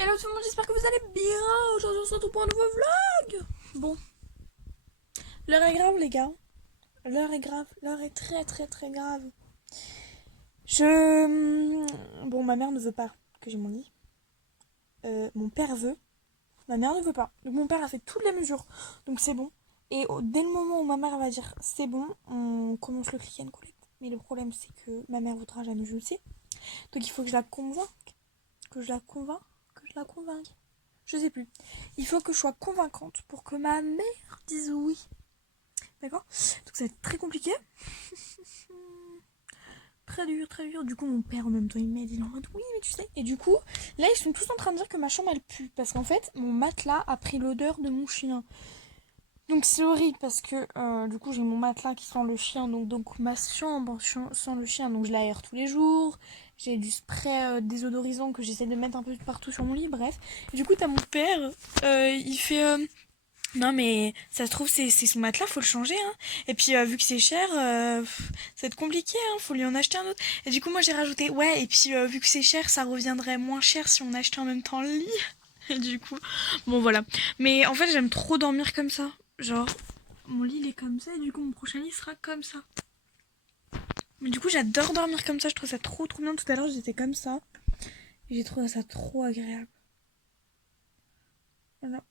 Hello tout le monde, j'espère que vous allez bien. Aujourd'hui on se retrouve pour un nouveau vlog. Bon, l'heure est grave les gars. L'heure est grave, l'heure est très très très grave. Bon, ma mère ne veut pas que j'ai mon lit. Mon père veut. Ma mère ne veut pas. Donc mon père a fait toutes les mesures. Donc c'est bon. Et dès le moment où ma mère va dire c'est bon, on commence le click and collect. Mais le problème c'est que ma mère voudra jamais, je le sais. Donc il faut que je la convainque. Que je la convainque. Que je la convainque. Je sais plus. Il faut que je sois convaincante pour que ma mère dise oui. D'accord? Donc ça va être très compliqué. Très dur, très dur. Du coup, mon père en même temps, il m'aide. Il est en mode oui, mais tu sais. Et du coup, là, ils sont tous en train de dire que ma chambre, elle pue. Parce qu'en fait, mon matelas a pris l'odeur de mon chien. Donc c'est horrible parce que du coup, j'ai mon matelas qui sent le chien. Donc ma chambre sent le chien. Donc je l'aère tous les jours. J'ai du spray désodorisant que j'essaie de mettre un peu partout sur mon lit. Bref. Et du coup, t'as mon père. Il fait... non mais ça se trouve c'est son matelas, faut le changer hein. Et puis vu que c'est cher, ça va être compliqué hein, faut lui en acheter un autre. Et du coup moi j'ai rajouté ouais et puis vu que c'est cher, ça reviendrait moins cher si on achetait en même temps le lit. Et du coup bon voilà. Mais en fait j'aime trop dormir comme ça. Genre mon lit il est comme ça et du coup mon prochain lit sera comme ça. Mais du coup j'adore dormir comme ça, je trouve ça trop trop bien. Tout à l'heure j'étais comme ça et j'ai trouvé ça trop agréable. Voilà.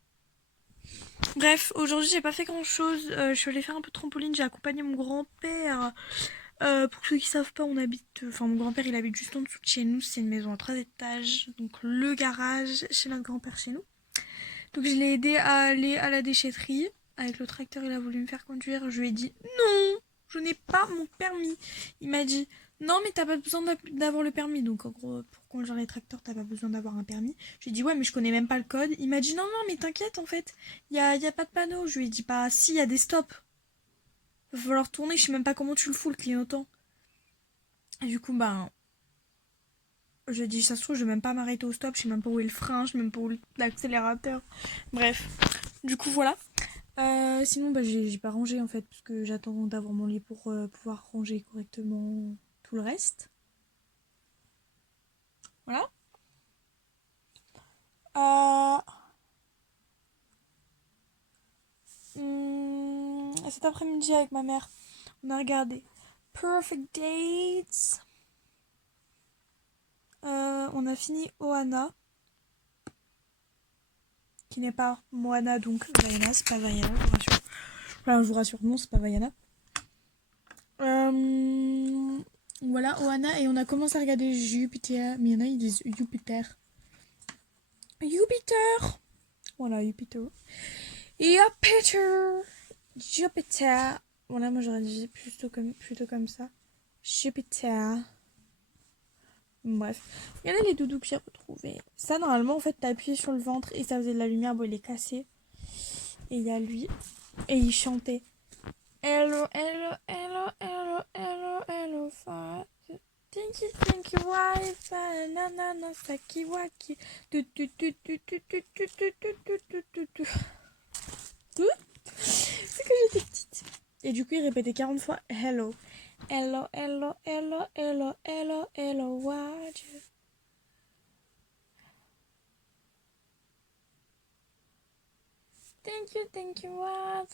Bref, aujourd'hui j'ai pas fait grand chose. Je suis allée faire un peu de trampoline, j'ai accompagné mon grand-père. Pour ceux qui savent pas, on habite. Enfin, mon grand-père il habite juste en dessous de chez nous, c'est une maison à 3 étages. Donc le garage chez notre grand-père chez nous. Donc je l'ai aidé à aller à la déchetterie. Avec le tracteur, il a voulu me faire conduire. Je lui ai dit non, je n'ai pas mon permis. Il m'a dit non, mais t'as pas besoin d'avoir le permis. Donc en gros, pour conduire les tracteurs, t'as pas besoin d'avoir un permis. Je lui ai dit ouais, mais je connais même pas le code. Il m'a dit non, non, mais t'inquiète en fait. Y a pas de panneau. Je lui ai dit bah si, y a des stops. Va falloir tourner, je sais même pas comment tu le fous le clignotant. Et du coup, bah, je dis, ça se trouve, je vais même pas m'arrêter au stop, je sais même pas où est le frein, je sais même pas où est l'accélérateur. Bref, du coup, voilà. Sinon, bah, j'ai pas rangé en fait, parce que j'attends d'avoir mon lit pour pouvoir ranger correctement tout le reste. Voilà. Euh, Cet après-midi, avec ma mère, on a regardé Perfect Dates. On a fini Ohana, qui n'est pas Moana, donc Vaiana, c'est pas Vaiana, je vous rassure. Enfin, je vous rassure, non, c'est pas Vaiana. Voilà, Ohana, et on a commencé à regarder Jupiter, mais il y en a, ils disent Jupiter. Jupiter! Voilà, Jupiter. Jupiter! Jupiter! Voilà, moi j'aurais dit plutôt comme ça. Jupiter. Bref. Regardez les doudous que j'ai retrouvés. Ça, normalement, en fait, t'as appuyé sur le ventre et ça faisait de la lumière. Bon, il est cassé. Et il y a lui. Et il chantait. Hello, hello, hello, hello, hello, hello, fat. Tinky, wife, nanana, saki, waki. Tu, tu, tu, tu, tu, tu, tu, tu, tu, tu, tu, tu. C'est que j'étais petite. Et du coup, il répétait 40 fois hello. Hello, hello, hello, hello, hello, hello, what you... Thank you, what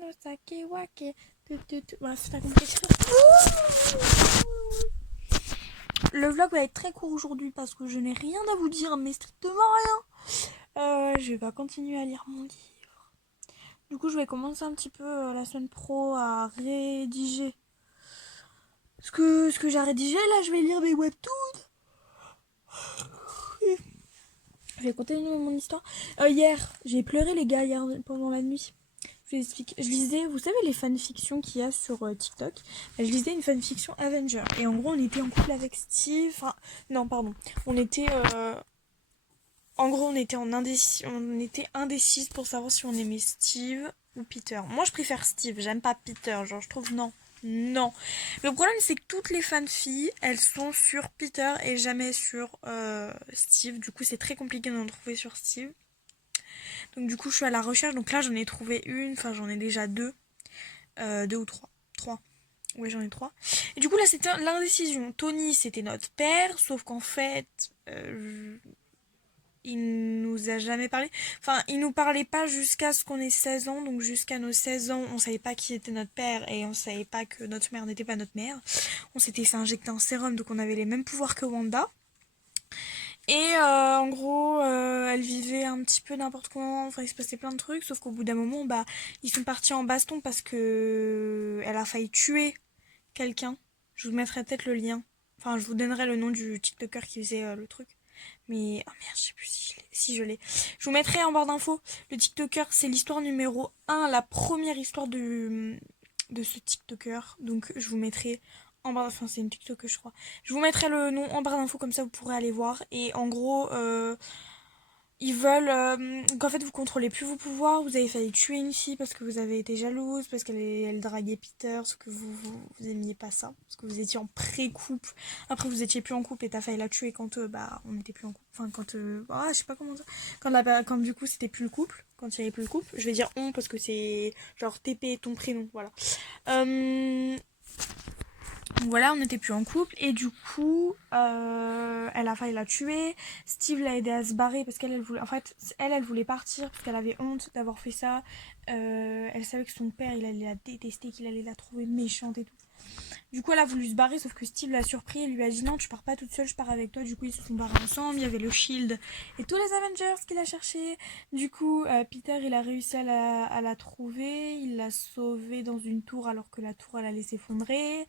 no saki, waki. Bref, t'as compris. Le vlog va être très court aujourd'hui parce que je n'ai rien à vous dire, mais strictement rien. Je vais pas continuer à lire mon livre. Du coup, je vais commencer un petit peu la semaine pro à rédiger. Ce que j'ai rédigé, là, je vais lire mes webtoons. Je vais continuer mon histoire. Hier, j'ai pleuré les gars, hier pendant la nuit. Je vous explique. Je lisais, vous savez les fanfictions qu'il y a sur TikTok. Je lisais une fanfiction Avenger. Et en gros, on était en couple avec Steve. Enfin, non, pardon. On était... En gros, on était indécises pour savoir si on aimait Steve ou Peter. Moi, je préfère Steve. J'aime pas Peter. Genre, je trouve non. Non. Le problème, c'est que toutes les fanfilles, elles sont sur Peter et jamais sur Steve. Du coup, c'est très compliqué d'en trouver sur Steve. Donc, du coup, je suis à la recherche. Donc là, j'en ai trouvé une. Enfin, j'en ai déjà deux. Deux ou trois. Trois. Ouais, j'en ai trois. Et du coup, là, c'était l'indécision. Tony, c'était notre père. Sauf qu'en fait, il nous a jamais parlé. Enfin, il nous parlait pas jusqu'à ce qu'on ait 16 ans. Donc jusqu'à nos 16 ans, on savait pas qui était notre père et on savait pas que notre mère n'était pas notre mère. On s'était fait injecter un sérum, donc on avait les mêmes pouvoirs que Wanda. Et en gros, elle vivait un petit peu n'importe comment, enfin il se passait plein de trucs, sauf qu'au bout d'un moment, bah, ils sont partis en baston parce que elle a failli tuer quelqu'un. Je vous mettrai peut-être le lien. Enfin, je vous donnerai le nom du TikToker qui faisait le truc. Mais, oh merde, je sais plus si je l'ai. Je vous mettrai en barre d'infos. Le TikToker, c'est l'histoire numéro 1, la première histoire de ce TikToker. Donc, je vous mettrai en barre, enfin, c'est une TikToker, je crois. Je vous mettrai le nom en barre d'infos, comme ça vous pourrez aller voir. Et en gros, ils veulent qu'en fait vous contrôlez plus vos pouvoirs. Vous avez failli tuer une fille parce que vous avez été jalouse, parce elle draguait Peter, sauf que vous aimiez pas ça, parce que vous étiez en pré-couple. Après vous étiez plus en couple et t'as failli la tuer quand bah on n'était plus en couple. Enfin quand je sais pas comment dire. Quand du coup c'était plus le couple, quand il y avait plus le couple. Je vais dire on parce que c'est genre TP ton prénom, voilà. Voilà, on n'était plus en couple et du coup, elle a failli la tuer. Steve l'a aidé à se barrer parce qu'elle voulait, en fait, elle voulait partir parce qu'elle avait honte d'avoir fait ça. Elle savait que son père, il allait la détester, qu'il allait la trouver méchante et tout. Du coup, elle a voulu se barrer, sauf que Steve l'a surpris et lui a dit non, tu pars pas toute seule, je pars avec toi. Du coup, ils se sont barrés ensemble. Il y avait le Shield et tous les Avengers qu'il a cherché. Du coup, Peter, il a réussi à la trouver. Il l'a sauvée dans une tour alors que la tour, elle allait s'effondrer.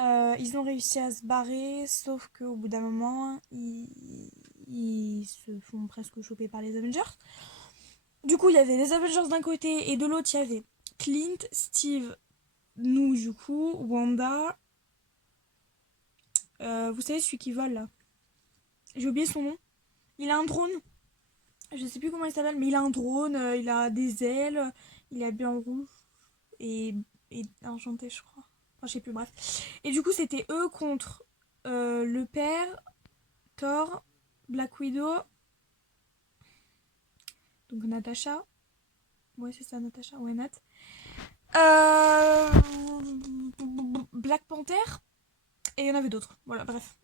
Ils ont réussi à se barrer, sauf qu'au bout d'un moment, ils se font presque choper par les Avengers. Du coup, il y avait les Avengers d'un côté et de l'autre, il y avait Clint, Steve, nous du coup, Wanda. Vous savez celui qui vole là. J'ai oublié son nom. Il a un drone. Je sais plus comment il s'appelle, mais il a un drone, il a des ailes, il est habillé en rouge et, et argenté, je crois. Enfin, je sais plus, bref. Et du coup, c'était eux contre le père, Thor, Black Widow, donc Natasha. Ouais, c'est ça, Natasha. Ouais, Nat. Euh... Black Panther. Et il y en avait d'autres. Voilà, bref.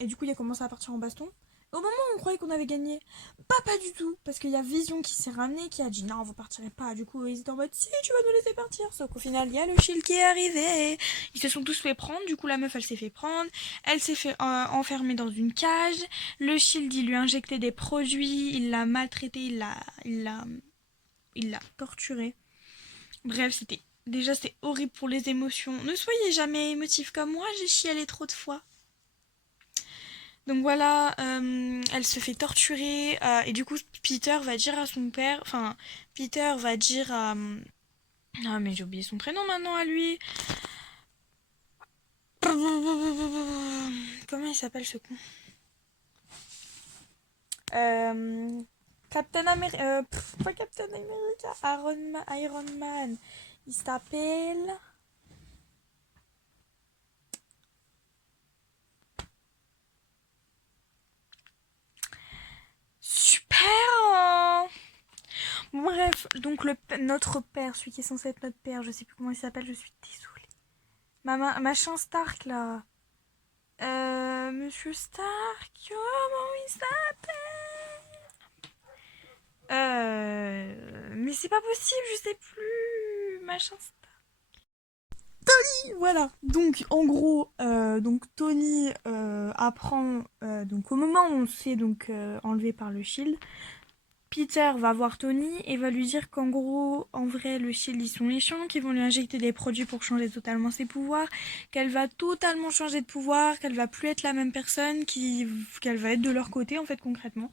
Et du coup, il a commencé à partir en baston. Au moment où on croyait qu'on avait gagné, pas du tout. Parce qu'il y a Vision qui s'est ramené, qui a dit non, vous partirez pas. Du coup, ils étaient en mode si, tu vas nous laisser partir. Sauf qu'au final, il y a le Shield qui est arrivé. Ils se sont tous fait prendre. Du coup, la meuf, elle s'est fait prendre. Elle s'est fait enfermer dans une cage. Le Shield, il lui a injecté des produits. Il l'a maltraité. Il l'a torturée. Bref, c'était horrible pour les émotions. Ne soyez jamais émotifs comme moi, j'ai chialé trop de fois. Donc voilà, elle se fait torturer et du coup Peter va dire à son père, enfin Peter va dire à... Ah mais j'ai oublié son prénom maintenant à lui. Comment il s'appelle ce con? Captain America... pas Captain America, Iron Man. Il s'appelle... Super. Bref, donc notre père, celui qui est censé être notre père, je sais plus comment il s'appelle, je suis désolée. Machin Stark là. Monsieur Stark, comment il s'appelle? Mais c'est pas possible, je sais plus. Machin Stark. Voilà. Donc en gros, donc Tony apprend donc au moment où on se fait donc enlever par le Shield. Peter va voir Tony et va lui dire qu'en gros, en vrai, le Shield, ils sont méchants, qu'ils vont lui injecter des produits pour changer totalement ses pouvoirs, qu'elle va totalement changer de pouvoir, qu'elle va plus être la même personne, qu'elle va être de leur côté, en fait, concrètement.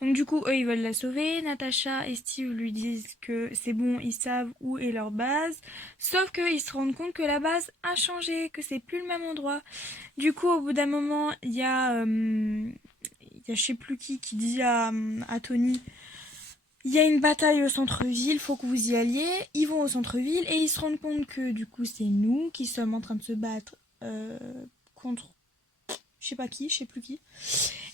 Donc du coup, eux, ils veulent la sauver. Natasha et Steve lui disent que c'est bon, ils savent où est leur base. Sauf qu'ils se rendent compte que la base a changé, que c'est plus le même endroit. Du coup, au bout d'un moment, il y a je sais plus qui dit à Tony... Il y a une bataille au centre-ville, faut que vous y alliez. Ils vont au centre-ville et ils se rendent compte que du coup c'est nous qui sommes en train de se battre contre je sais pas qui, je sais plus qui.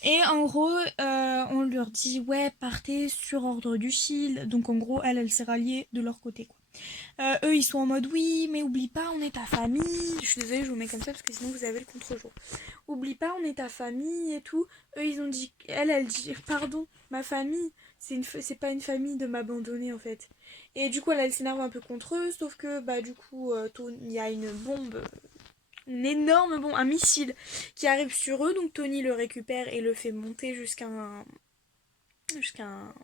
Et en gros, on leur dit ouais partez sur ordre du Shield. Donc en gros elle s'est ralliée de leur côté quoi. Eux, ils sont en mode oui, mais oublie pas, on est ta famille. Je suis désolée, je vous mets comme ça parce que sinon vous avez le contre-jour. Oublie pas, on est ta famille et tout. Eux, ils ont dit, elle dit, pardon, ma famille, c'est pas une famille de m'abandonner en fait. Et du coup, elle s'énerve un peu contre eux, sauf que bah du coup, il y a une bombe, une énorme bombe, un missile qui arrive sur eux. Donc Tony le récupère et le fait monter jusqu'à un, jusqu'à un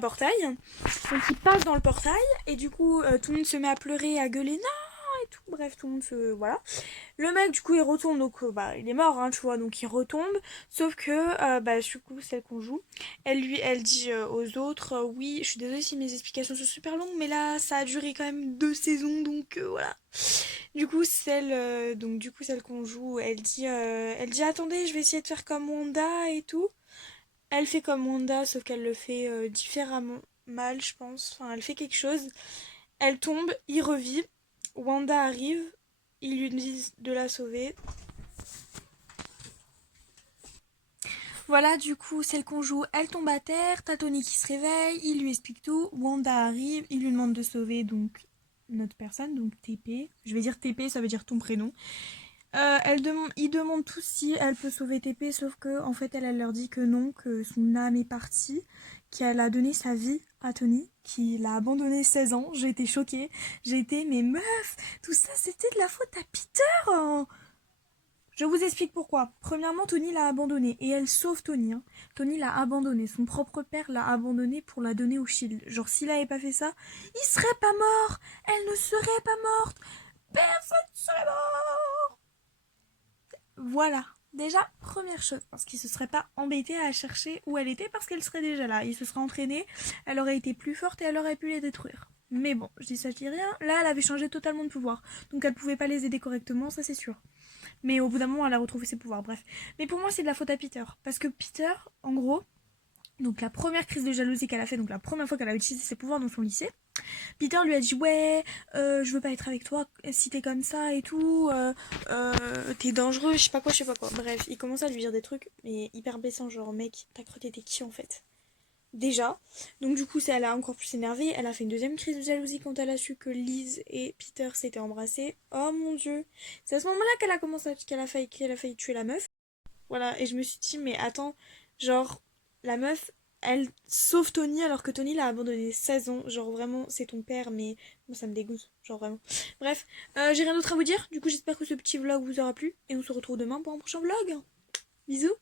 portail. Donc il passe dans le portail et du coup tout le monde se met à pleurer, à gueuler non et tout. Bref, tout le monde se voilà. Le mec du coup il retourne donc bah il est mort hein, tu vois donc il retombe. Sauf que bah du coup celle qu'on joue, elle dit aux autres oui je suis désolée si mes explications sont super longues mais là ça a duré quand même 2 saisons donc voilà. Du coup celle qu'on joue elle dit attendez je vais essayer de faire comme Wanda et tout. Elle fait comme Wanda, sauf qu'elle le fait différemment, mal, je pense. Enfin, elle fait quelque chose. Elle tombe, il revit. Wanda arrive, ils lui disent de la sauver. Voilà, du coup, celle qu'on joue, elle tombe à terre. T'as Tony qui se réveille, il lui explique tout. Wanda arrive, il lui demande de sauver donc notre personne, donc TP. Je vais dire TP, ça veut dire ton prénom. Il demande tous si elle peut sauver TP, sauf que en fait elle leur dit que non, que son âme est partie, qu'elle a donné sa vie à Tony, qui l'a abandonné 16 ans. J'ai été choquée. J'ai été mais meuf, tout ça c'était de la faute à Peter hein. Je vous explique pourquoi. Premièrement, Tony l'a abandonné et elle sauve Tony. Hein. Tony l'a abandonné. Son propre père l'a abandonné pour la donner au Shield. Genre s'il avait pas fait ça, il serait pas mort. Elle ne serait pas morte. Personne ne serait mort. Voilà. Déjà, première chose, parce qu'il se serait pas embêté à chercher où elle était parce qu'elle serait déjà là. Il se serait entraîné, elle aurait été plus forte et elle aurait pu les détruire. Mais bon, je dis ça, je dis rien. Là, elle avait changé totalement de pouvoir. Donc elle pouvait pas les aider correctement, ça c'est sûr. Mais au bout d'un moment, elle a retrouvé ses pouvoirs, bref. Mais pour moi, c'est de la faute à Peter. Parce que Peter, en gros, donc la première crise de jalousie qu'elle a fait, donc la première fois qu'elle a utilisé ses pouvoirs dans son lycée, Peter lui a dit ouais, je veux pas être avec toi si t'es comme ça et tout, t'es dangereux, je sais pas quoi. Bref, il commence à lui dire des trucs, mais hyper blessants, genre mec, t'as cru t'étais qui en fait? Déjà. Donc du coup, elle a encore plus énervé. Elle a fait une deuxième crise de jalousie quand elle a su que Liz et Peter s'étaient embrassés. Oh mon dieu. C'est à ce moment-là qu'elle a commencé qu'elle a failli tuer la meuf. Voilà, et je me suis dit, mais attends, genre, la meuf, elle sauve Tony alors que Tony l'a abandonné 16 ans. Genre, vraiment, c'est ton père, mais moi, ça me dégoûte. Genre, vraiment. Bref, j'ai rien d'autre à vous dire. Du coup, j'espère que ce petit vlog vous aura plu. Et on se retrouve demain pour un prochain vlog. Bisous!